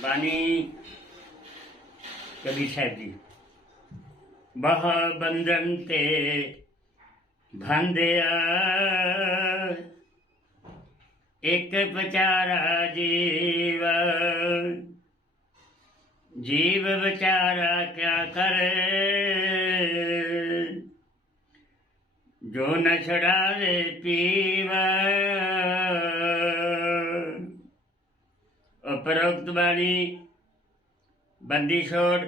ਬਾਣੀ ਕਵੀ ਸਾਹਿਬ ਜੀ। ਬਹ ਬੰਧਨ ਤੇ ਭੰਦਿਆ ਇੱਕ ਵਿਚਾਰਾ ਜੀਵ ਜੀਵ ਵਿਚਾਰਾ ਕਿਆ ਕਰੇ? ਜੋ ਨ ਛੜਾਵੇ ਪੀਵ ਉਪਰੋਕਤ ਬਾਣੀ, ਬੰਦੀ ਛੋੜ,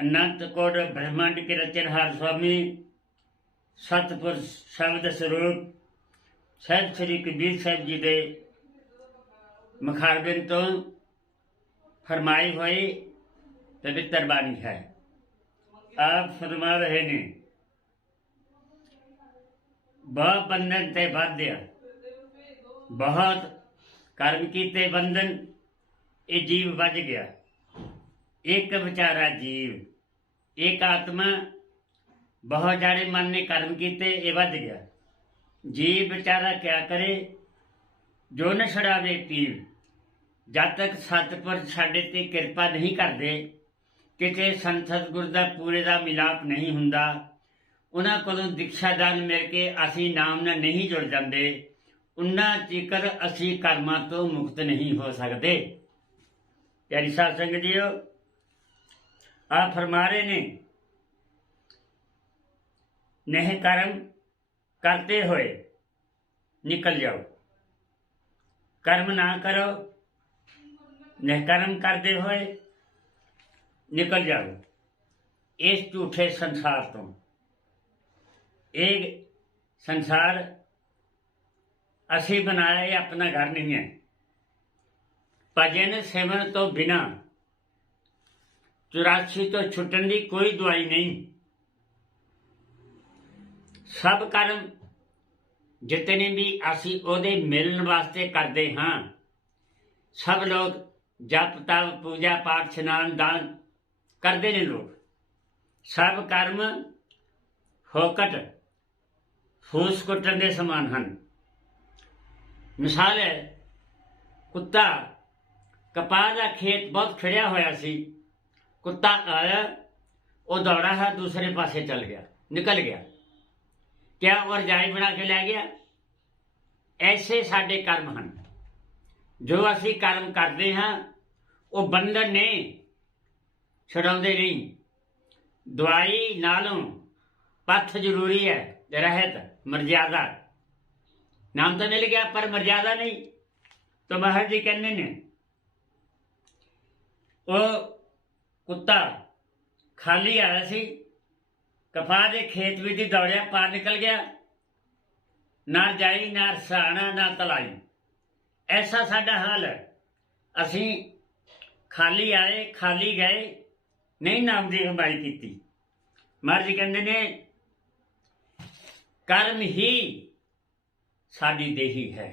ਅਨੰਤ ਕੋਟ, ਬ੍ਰਹਮੰਡ ਕੇ ਰਚਨਹਾਰ ਸੁਆਮੀ ਸਤਿਪੁਰ ਸ਼ਬਦ ਸਰੂਪ, ਸਾਹਿਬ ਸ੍ਰੀ ਕਬੀਰ ਸਾਹਿਬ ਜੀ ਦੇ ਮੁਖਾਰਬਿੰਦ ਤੋਂ ਫਰਮਾਈ ਹੋਈ ਪਵਿੱਤਰ ਬਾਣੀ ਹੈ। ਆਪ ਫਰਮਾ ਰਹੇ ਨੇ। ਬਹੁਤ ਬੰਧਨ ਤੇ ਬਾਧਿਆ ਬਹੁਤ ਕਰਮ ਕੀਤੇ ਬੰਧਨ, ਇਹ ਜੀਵ ਵੱਜ ਗਿਆ। ਇੱਕ ਵਿਚਾਰਾ ਜੀਵ, ਇੱਕ ਆਤਮਾ, ਬਹੁਤ ਜਾੜੇ ਮਨ ਨੇ ਕਰਮ ਕੀਤੇ, ਇਹ ਵੱਜ ਗਿਆ। ਜੀਵ ਵਿਚਾਰਾ ਕਿਆ ਕਰੇ? ਜੋ ਨ ਛੜਾਵੇ ਪੀਰ। ਜਦ ਤੱਕ ਸਤਿਪੁਰ ਸਾਡੇ ਤੇ ਕਿਰਪਾ ਨਹੀਂ ਕਰਦੇ, ਕਿਤੇ ਸੰਤ ਗੁਰ ਦਾ ਪੂਰੇ ਦਾ ਮਿਲਾਪ ਨਹੀਂ ਹੁੰਦਾ, ਉਹਨਾਂ ਕੋਲੋਂ ਦੀਕਸ਼ਾ ਦਾਨ ਮਿਲ ਕੇ ਅਸੀਂ ਨਾਮ ਨਾਲ ਨਹੀਂ ਜੁੜ ਜਾਂਦੇ। ਉਨਾ ਚਿਕਰ ਅਸੀਂ ਕਰਮਾਂ ਤੋਂ ਮੁਕਤ ਨਹੀਂ ਹੋ ਸਕਦੇ। ਪਿਆਰੀ ਸਾਧ ਸੰਗਤ ਜੀਓ, ਆ ਫਰਮਾਰੇ ਨੇ ਨਹਿ ਕਰਮ ਕਰਤੇ ਹੋਏ, ਨਿਕਲ ਜਾਓ। ਕਰਮ ਨਾ ਕਰੋ, ਨਹਿ ਕਰਮ ਕਰਦੇ ਹੋਏ ਨਿਕਲ ਜਾਓ। ਇਸ ਝੂਠੇ ਸੰਸਾਰ ਤੋਂ। ਇਹ ਸੰਸਾਰ ਅਸੀਂ ਬਣਾਇਆ, ਇਹ ਆਪਣਾ ਘਰ ਨਹੀਂ ਹੈ। ਭਜਨ ਸੇਵਨ ਤੋਂ ਬਿਨਾ 84 ਤੋਂ ਛੁੱਟਣ ਦੀ ਕੋਈ ਦਵਾਈ ਨਹੀਂ। ਸਭ ਕਰਮ ਜਿਤਨੇ ਵੀ ਅਸੀਂ ਉਹਦੇ ਮਿਲਣ ਵਾਸਤੇ ਕਰਦੇ ਹਾਂ, ਸਭ ਲੋਕ ਜਪ, ਤਪ, ਪੂਜਾ ਪਾਠ, ਇਸ਼ਨਾਨ, ਦਾਨ ਕਰਦੇ ਨੇ ਲੋਕ। ਸਭ ਕਰਮ ਹੋਕਟ ਫੂਸ ਕੁੱਟਣ ਦੇ ਸਮਾਨ ਹਨ। ਮਿਸਾਲ ਹੈ, ਕੁੱਤਾ ਕਪਾਹ ਦਾ ਖੇਤ ਬਹੁਤ ਖੜਿਆ ਹੋਇਆ ਸੀ। ਕੁੱਤਾ ਆਇਆ ਉਹ ਦੌੜਾ ਹੈ, ਦੂਸਰੇ ਪਾਸੇ ਚਲ ਗਿਆ, ਨਿਕਲ ਗਿਆ। ਕਿਆ ਉਹ ਰਜਾਈ ਬਣਾ ਕੇ ਲੈ ਗਿਆ? ਐਸੇ ਸਾਡੇ ਕਰਮ ਹਨ। ਜੋ ਅਸੀਂ ਕਰਮ ਕਰਦੇ ਹਾਂ, ਉਹ ਬੰਧਨ ਨੇ ਛਡਾਉਂਦੇ ਨਹੀਂ। ਦਵਾਈ ਨਾਲੋਂ ਪੱਥ ਜ਼ਰੂਰੀ ਹੈ, ਰਹਿਤ, ਮਰਜ਼ਾਦਾ। ਨਾਮ ਤਾਂ ਮਿਲ ਗਿਆ, ਪਰ ਮਰਜ਼ਾਦਾ ਨਹੀਂ। ਤਾਂ ਮਹਾਰਾਜ ਜੀ ਕਹਿੰਦੇ ਨੇ, ਉਹ ਕੁੱਤਾ ਖਾਲੀ ਆਇਆ ਸੀ ਕਫਾ ਦੇ ਖੇਤ ਵਿੱਚ ਦੀ ਦੌੜਿਆ, ਪਾਰ ਨਿਕਲ ਗਿਆ। ਨਾ ਜਾਈ, ਨਾ ਸਾਣਾ ਨਾ ਤਲਾਈ। ਐਸਾ ਸਾਡਾ ਹਾਲ ਹੈ। ਅਸੀਂ ਖਾਲੀ ਆਏ, ਖਾਲੀ ਗਏ, ਨਹੀਂ ਨਾਮ ਦੀ ਕਮਾਈ ਕੀਤੀ। ਮਹਾਰਾਜ ਕਹਿੰਦੇ ਨੇ, ਕਰਮ ਹੀ ਸਾਡੀ ਦੇਹੀ ਹੈ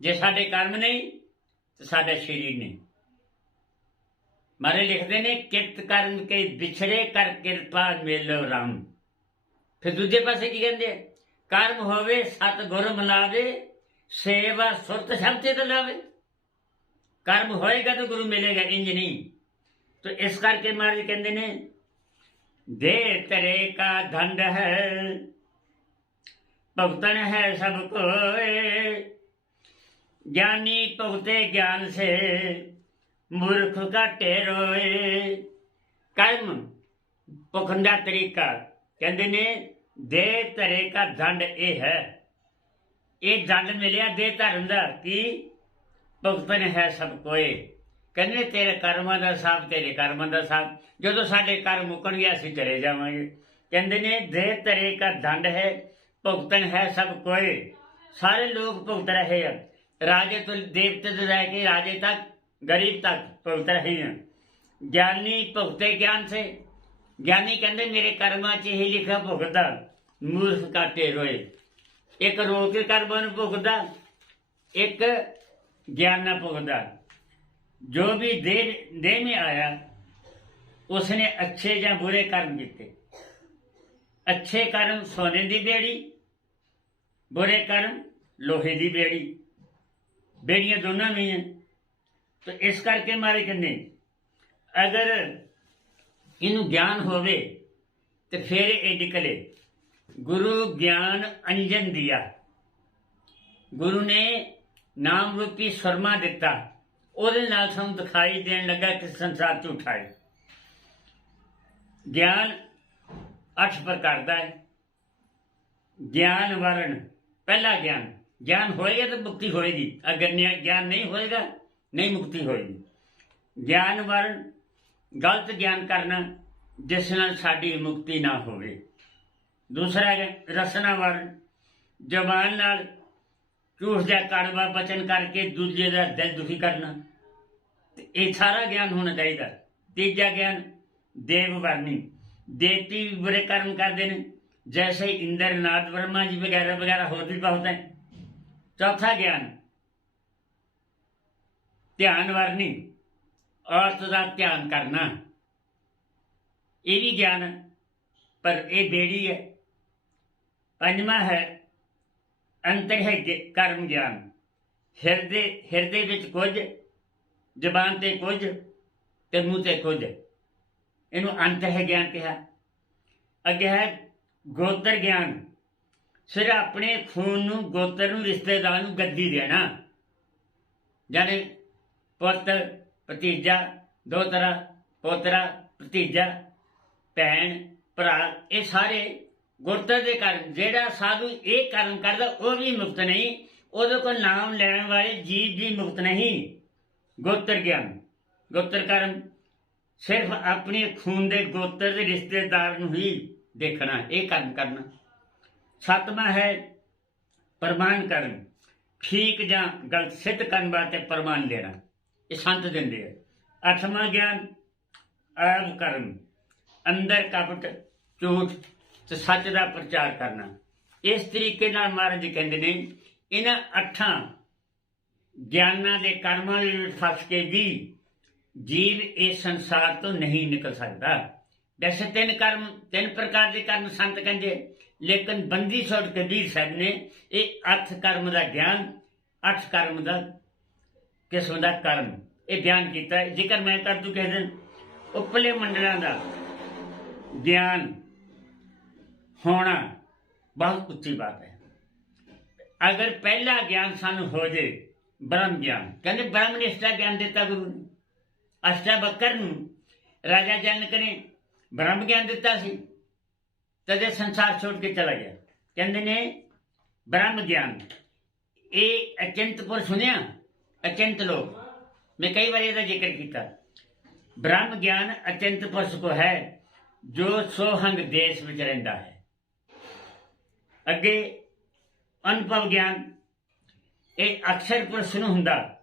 ਜੇ ਸਾਡੇ ਕਰਮ ਨਹੀਂ ਤੇ ਸਾਡਾ ਸਰੀਰ ਨਹੀਂ ਮਾਰੇ ਲਿਖਦੇ ਨੇ ਕਿਰਤ ਕਰਨ ਕੇ ਵਿਛੜੇ ਕਰ ਕਿਰਪਾ ਮੇਲੋ ਰਾਮ ਫਿਰ ਦੂਜੇ ਪਾਸੇ ਕੀ ਕਹਿੰਦੇ ਆ? ਕਰਮ ਹੋਵੇ ਸਤ ਗੁਰ ਮਲਾਵੇ ਸੇਵਾ ਸੁਰਤ ਸ਼ਬਦ ਤੇ ਲਾਵੇ ਕਰਮ ਹੋਏਗਾ ਤਾਂ ਗੁਰੂ ਮਿਲੇਗਾ ਇੰਜ ਨਹੀਂ तो इस करके महाराज कहते ने दे तेरे का दंड है ਭਗਤਨ ਹੈ ਸਭ ਕੋਏ ਗਿਆਨੀ ਭਗਤੇ ਗਿਆਨ ਸੇ, ਮੂਰਖ ਘਾਟੇ ਰੋਏ। ਕਰਮ ਪਖੰਡਾ ਤਰੀਕਾ, ਕਹਿੰਦੇ ਨੇ, ਦੇ ਤਰੇ ਦਾ ਦੰਡ ਇਹ ਹੈ। ਇਹ ਦੰਡ ਮਿਲਿਆ ਦੇ ਧਰਮ ਦਾ ਕਿ ਭਗਤਨ ਹੈ ਸਭ ਕੋਏ ਕਹਿੰਦੇ ਤੇਰੇ ਕਰਮਾਂ ਦਾ ਸਾਬ, ਤੇਰੇ ਕਰਮਾਂ ਦਾ ਸਾਬ। ਜਦੋਂ ਸਾਡੇ ਕਰਮ ਮੁੱਕਣਗੇ, ਅਸੀਂ ਚਲੇ ਜਾਵਾਂਗੇ। ਕਹਿੰਦੇ ਨੇ, ਦੇ ਤਰੇ ਕਾ ਦੰਡ ਹੈ ਭੁਗਤਣ ਹੈ ਸਭ ਕੋਏ। ਸਾਰੇ ਲੋਕ ਭੁਗਤ ਰਹੇ ਆ ਰਾਜੇ ਤੋਂ ਦੇਵਤੇ ਤੋਂ ਲੈ ਕੇ ਰਾਜੇ ਤੱਕ, ਗਰੀਬ ਤੱਕ ਭੁਗਤ ਰਹੇ ਆ ਗਿਆਨੀ ਭੁਗਤੇ ਗਿਆਨ ਸੇ। ਗਿਆਨੀ ਕਹਿੰਦੇ, ਮੇਰੇ ਕਰਮਾਂ 'ਚ ਹੀ ਲਿਖਿਆ ਭੁਗਦਾ ਮੂਰਖ ਕਾਟੇ ਰੋਏ। ਇੱਕ ਰੋ ਕੇ ਕਰਮਾਂ ਨੂੰ ਭੁਗਦਾ ਇੱਕ ਗਿਆਨ ਨਾਲ ਭੁਗਦਾ ਜੋ ਵੀ ਦੇਹ ਦੇਹ ਮੇ ਆਇਆ, ਉਸਨੇ ਅੱਛੇ ਜਾਂ ਬੁਰੇ ਕਰਮ ਕੀਤੇ। ਅੱਛੇ ਕਰਮ ਸੋਨੇ ਦੀ ਬੇੜੀ ਬੁਰੇ ਕਰਮ, ਲੋਹੇ ਦੀ ਬੇੜੀ। ਬੇੜੀਆਂ ਦੋਨਾਂ ਵੀ ਹੈ। ਤੇ ਇਸ ਕਰਕੇ ਮਾਰੇ ਕਹਿੰਦੇ, ਅਗਰ ਇਹਨੂੰ ਗਿਆਨ ਹੋਵੇ, ਤੇ ਫਿਰ ਇਹ ਨਿਕਲੇ। ਗੁਰੂ ਗਿਆਨ ਅੰਜਨ ਦਿਆ। ਗੁਰੂ ਨੇ ਨਾਮ ਰੂਪੀ ਸਰਮਾ ਦਿੱਤਾ। ਉਹਦੇ ਨਾਲ ਸਾਨੂੰ ਦਿਖਾਈ ਦੇਣ ਲੱਗਾ ਕਿ ਸੰਸਾਰ ਝੂਠਾ ਹੈ। ਗਿਆਨ ਅੱਠ ਪ੍ਰਕਾਰ ਦਾ ਹੈ। ਗਿਆਨ ਵਰਣ। ਪਹਿਲਾ ਗਿਆਨ। ਗਿਆਨ ਹੋਏਗਾ ਤਾਂ ਮੁਕਤੀ ਹੋਏਗੀ। ਅਗਰ ਨਿਆ- ਗਿਆਨ ਨਹੀਂ ਹੋਏਗਾ, ਨਹੀਂ ਮੁਕਤੀ ਹੋਏਗੀ। ਗਿਆਨ ਵਰਣ, ਗਲਤ ਗਿਆਨ ਕਰਨਾ, ਜਿਸ ਨਾਲ ਸਾਡੀ ਮੁਕਤੀ ਨਾ ਹੋਵੇ। ਦੂਸਰਾ ਹੈ, ਰਸਨਾ ਵਰਣ। ਜ਼ਬਾਨ ਨਾਲ ਝੂਠ ਦਾ ਕੜਵਾ ਬਚਨ ਕਰਕੇ ਦੂਜੇ ਦਾ ਦਿਲ ਦੁਖੀ ਕਰਨਾ। ਇਹ ਸਾਰਾ ਗਿਆਨ ਹੋਣਾ ਚਾਹੀਦਾ। ਤੀਜਾ ਗਿਆਨ, ਦੇਵ ਵਰਨੀ ਦੇਵਤੀ ਵੀ ਬੁਰੇ ਕਰਮ ਕਰਦੇ ਨੇ। जैसे इंद्रनाथ वर्मा जी वगैरह वगैरह और भी बहुत हैं चौथा ज्ञान। ਧਿਆਨ ਵਰਨੀ ਔਰਤ ਦਾ ਧਿਆਨ ਕਰਨਾ ਇਹ ਵੀ ਗਿਆਨ ਪਰ ਇਹ ਬੇੜੀ ਹੈ ਪੰਜਵਾਂ ਹੈ ਅੰਤਰ ਹੈ ਕਰਮ ਗਿਆਨ ਹਿਰਦੇ ਹਿਰਦੇ ਵਿੱਚ ਕੁਝ ਜ਼ਬਾਨ ਤੇ ਕੁਝ ਤੇ ਮੂੰਹ ਤੇ ਕੁਝ ਇਹਨੂੰ ਅੰਤ ਹੈ ਗਿਆਨ ਕਿਹਾ ਅੱਗੇ ਹੈ ਗੋਤਰ ਗਿਆਨ। ਸਿਰ ਆਪਣੇ ਖੂਨ ਨੂੰ, ਗੋਤਰ ਨੂੰ, ਰਿਸ਼ਤੇਦਾਰ ਨੂੰ ਗੱਦੀ ਦੇਣਾ। ਜਾਨੇ ਪੁੱਤ, ਭਤੀਜਾ, ਦੋਤਰਾ, ਪੋਤਰਾ, ਭਤੀਜਾ, ਭੈਣ, ਭਰਾ, ਇਹ ਸਾਰੇ ਗੁਰਤਰ ਦੇ ਕਾਰਨ ਜਿਹੜਾ ਸਾਧੂ ਇਹ ਕਰਮ ਕਰਦਾ, ਉਹ ਵੀ ਮੁਕਤ ਨਹੀਂ। ਉਹਦੇ ਕੋਲ ਨਾਮ ਲੈਣ ਵਾਲੇ ਜੀਵ ਵੀ ਮੁਕਤ ਨਹੀਂ। ਗੋਤਰ ਗਿਆਨ। ਗੋਤਰ ਕਰਮ ਸਿਰਫ ਆਪਣੇ ਖੂਨ ਦੇ, ਗੋਤਰ ਦੇ ਰਿਸ਼ਤੇਦਾਰ ਨੂੰ ਹੀ ਦੇਖਣਾ, ਇਹ ਕਰਮ ਕਰਨਾ। ਸਤਵਾਂ ਹੈ ਪ੍ਰਮਾਣ ਕਰਨ। ਠੀਕ ਜਾਂ ਗਲਤ ਸਿੱਧ ਕਰਨ ਵਾਸਤੇ ਪ੍ਰਮਾਣ ਲੈਣਾ। ਇਹ ਸੰਤ ਦਿੰਦੇ ਆ। ਅੱਠਵਾਂ ਗਿਆਨ, ਆਪ ਕਰਮ ਅੰਦਰ ਕਪਟ, ਝੂਠ ਤੇ ਸੱਚ ਦਾ ਪ੍ਰਚਾਰ ਕਰਨਾ। ਇਸ ਤਰੀਕੇ ਨਾਲ ਮਹਾਰਾਜ ਕਹਿੰਦੇ ਨੇ, ਇਹਨਾਂ ਅੱਠਾਂ ਗਿਆਨਾਂ ਦੇ ਕਰਮਾਂ ਦੇ ਵਿੱਚ ਫਸ ਕੇ ਵੀ ਜੀਵ ਇਸ ਸੰਸਾਰ ਤੋਂ ਨਹੀਂ ਨਿਕਲ ਸਕਦਾ। ਵੈਸੇ ਤਿੰਨ ਕਰਮ, ਤਿੰਨ ਪ੍ਰਕਾਰ ਦੇ ਕਰਮ ਸੰਤ ਕਹਿੰਦੇ। ਲੇਕਿਨ ਬੰਦੀ ਛੋੜ ਕਬੀਰ ਸਾਹਿਬ ਨੇ ਇਹ ਅਰਥ ਕਰਮ ਦਾ ਗਿਆਨ, ਅੱਠ ਕਰਮ ਦਾ ਕਿਸਮ ਦਾ ਕਰਮ, ਇਹ ਬਿਆਨ ਕੀਤਾ। ਹੈ। ਮੈਂ ਕਰ ਦੂ ਕਿਸੇ ਦਿਨ ਉਪਲੇ ਮੰਡਲਾਂ ਦਾ ਗਿਆਨ, ਹੋਣਾ ਬਹੁਤ ਉੱਚੀ ਬਾਤ ਹੈ। ਅਗਰ ਪਹਿਲਾ ਗਿਆਨ ਸਾਨੂੰ ਹੋ ਜੇ ਬ੍ਰਹਮ ਗਿਆਨ, ਕਹਿੰਦੇ ਬ੍ਰਹਮ ਨੇ ਨਿਸ਼ਟਾ ਗਿਆਨ ਦਿੱਤਾ ਗੁਰੂ ਨੇ। ਅਸ਼ਟਾਵਕਰ ਨੂੰ ਰਾਜਾ ਜਨਕ ਨੇ ਬ੍ਰਹਮ ਗਿਆਨ ਦਿੱਤਾ ਸੀ। ਤਦੇ ਸੰਸਾਰ ਛੋੜ ਕੇ ਚਲਾ ਗਿਆ। ਕਹਿੰਦੇ ਨੇ, ਬ੍ਰਹਮ ਗਿਆਨ, ਇਹ ਅਚੰਤਪੁਰ ਸੁਣਿਆ? ਅਚੰਤ ਲੋਕ। ਮੈਂ ਕਈ ਵਾਰ ਇਹਦਾ ਜ਼ਿਕਰ ਕੀਤਾ। ਬ੍ਰਹਮ ਗਿਆਨ ਅਚੰਤ ਪੁਰਸ਼ ਕੋ ਹੈ, ਜੋ ਸੋਹੰਗ ਦੇਸ਼ ਵਿੱਚ ਰਹਿੰਦਾ ਹੈ। ਅੱਗੇ ਅਨੁਭਵ ਗਿਆਨ, ਇਹ ਅਕਸ਼ਰ ਪੁਰਸ਼ ਨੂੰ ਹੁੰਦਾ,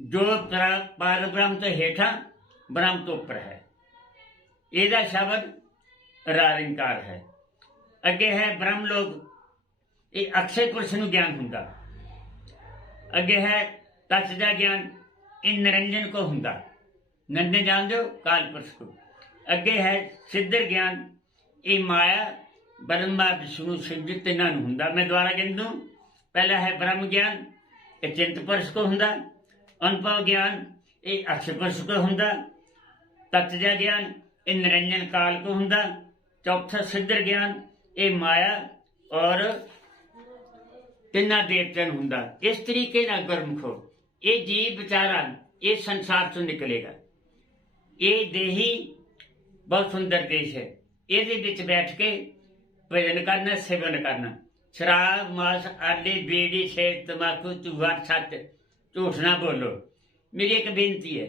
ਜੋ ਪਰਾ- ਪਾਰ ਬ੍ਰਹਮ ਤੋਂ ਹੇਠਾਂ ਬ੍ਰਹਮ ਤੋਂ ਉੱਪਰ ਹੈ। ਇਹਦਾ ਸ਼ਬਦ ਰਾਰਿੰਕਾਰ ਹੈ। ਅੱਗੇ ਹੈ ਬ੍ਰਹਮ ਲੋਕ ਇਹ ਅਕਸ਼ਰ ਪੁਰਸ਼ ਨੂੰ ਗਿਆਨ ਹੁੰਦਾ। ਅੱਗੇ ਹੈ ਤਤ ਦਾ ਗਿਆਨ। ਇਹ ਨਿਰੰਜਨ ਕੋ ਹੁੰਦਾ। ਨੰਦੇ ਜਾਣਦੇ ਹੋ? ਕਾਲ ਪੁਰਸ਼ ਕੋ। ਅੱਗੇ ਹੈ ਸਿੱਧਰ ਗਿਆਨ। ਇਹ ਮਾਇਆ ਬ੍ਰਹਮਾ ਵਿਸ਼ਨੂੰ ਸ਼ਿਵ ਜੀ ਤਿੰਨਾਂ ਨੂੰ ਹੁੰਦਾ। ਮੈਂ ਦੁਆਰਾ ਕਹਿੰਦਾ ਪਹਿਲਾ ਹੈ ਬ੍ਰਹਮ ਗਿਆਨ। ਇਹ ਚਿੰਤ ਪੁਰਸ਼ ਕੋ ਹੁੰਦਾ। ਅਨੁਭਵ ਗਿਆਨ। ਇਹ ਅਕਸ਼ਰ ਪੁਰਸ਼ ਕੋ ਹੁੰਦਾ। ਤਤ ਦਾ ਗਿਆਨ। ਇਹ ਨਿਰੰਜਨ ਕਾਲ ਕੋ ਹੁੰਦਾ, ਚੌਥਾ ਸਿੱਧਰ ਗਿਆਨ, ਇਹ ਮਾਇਆ ਔਰ ਤਿੰਨਾਂ ਦੇਵਤਿਆਂ ਹੁੰਦਾ। ਇਸ ਤਰੀਕੇ ਨਾਲ ਗੁਰਮੁਖੋ ਇਹ ਜੀਵ ਵਿਚਾਰਾ, ਇਹ ਸੰਸਾਰ ਤੋਂ ਨਿਕਲੇਗਾ। ਇਹ ਦੇਹੀ ਬਹੁਤ ਸੁੰਦਰ ਦੇਸ਼ ਹੈ। ਇਹਦੇ ਵਿੱਚ ਬੈਠ ਕੇ ਭਜਨ ਕਰਨਾ, ਸੇਵਨ ਕਰਨਾ। ਸ਼ਰਾਬ, ਮਾਸ ਆਲੇ ਬੀੜੀ ਸ਼ੇਰ ਤਮਾਕੂ ਚੂਹਾ ਸੱਤ ਝੂਠ ਨਾ ਬੋਲੋ। ਮੇਰੀ ਇੱਕ ਬੇਨਤੀ ਹੈ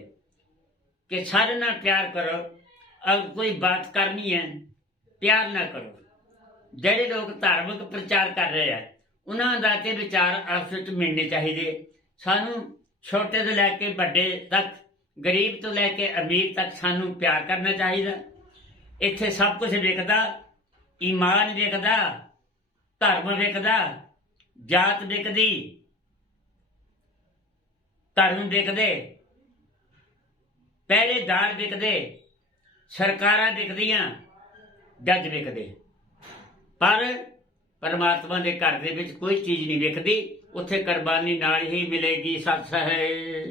ਕਿ ਸਾਰਿਆਂ ਨਾਲ ਪਿਆਰ ਕਰੋ। ਅਗਰ ਕੋਈ ਬਾਤ ਕਰਨੀ ਹੈ, ਪਿਆਰ ਨਾ ਕਰੋ। ਜਿਹੜੇ ਲੋਕ ਧਾਰਮਿਕ ਪ੍ਰਚਾਰ ਕਰ ਰਹੇ ਆ, ਉਹਨਾਂ ਦਾ ਤੇ ਵਿਚਾਰ ਆਪਸ ਵਿੱਚ ਮਿਲਣੇ ਚਾਹੀਦੇ। ਸਾਨੂੰ ਛੋਟੇ ਤੋਂ ਲੈ ਕੇ ਵੱਡੇ ਤੱਕ, ਗਰੀਬ ਤੋਂ ਲੈ ਕੇ ਅਮੀਰ ਤੱਕ ਸਾਨੂੰ ਪਿਆਰ ਕਰਨਾ ਚਾਹੀਦਾ। ਇੱਥੇ ਸਭ ਕੁਝ ਵਿਕਦਾ, ਈਮਾਨ ਵਿਕਦਾ, ਧਰਮ ਵਿਕਦਾ, ਜਾਤ ਵਿਕਦੀ, ਧਰਮ ਵਿਕਦੇ, ਪਹਿਰੇਦਾਰ ਵਿਕਦੇ। ਸਰਕਾਰਾਂ ਵਿਕਦੀਆਂ ਜੱਜ ਵਿਕਦੇ ਪਰ ਪਰਮਾਤਮਾ ਦੇ ਘਰ ਦੇ ਵਿੱਚ ਕੋਈ ਚੀਜ਼ ਨਹੀਂ ਵਿਕਦੀ ਉੱਥੇ ਕੁਰਬਾਨੀ ਨਾਲ ਹੀ ਮਿਲੇਗੀ ਸਤ ਹੈ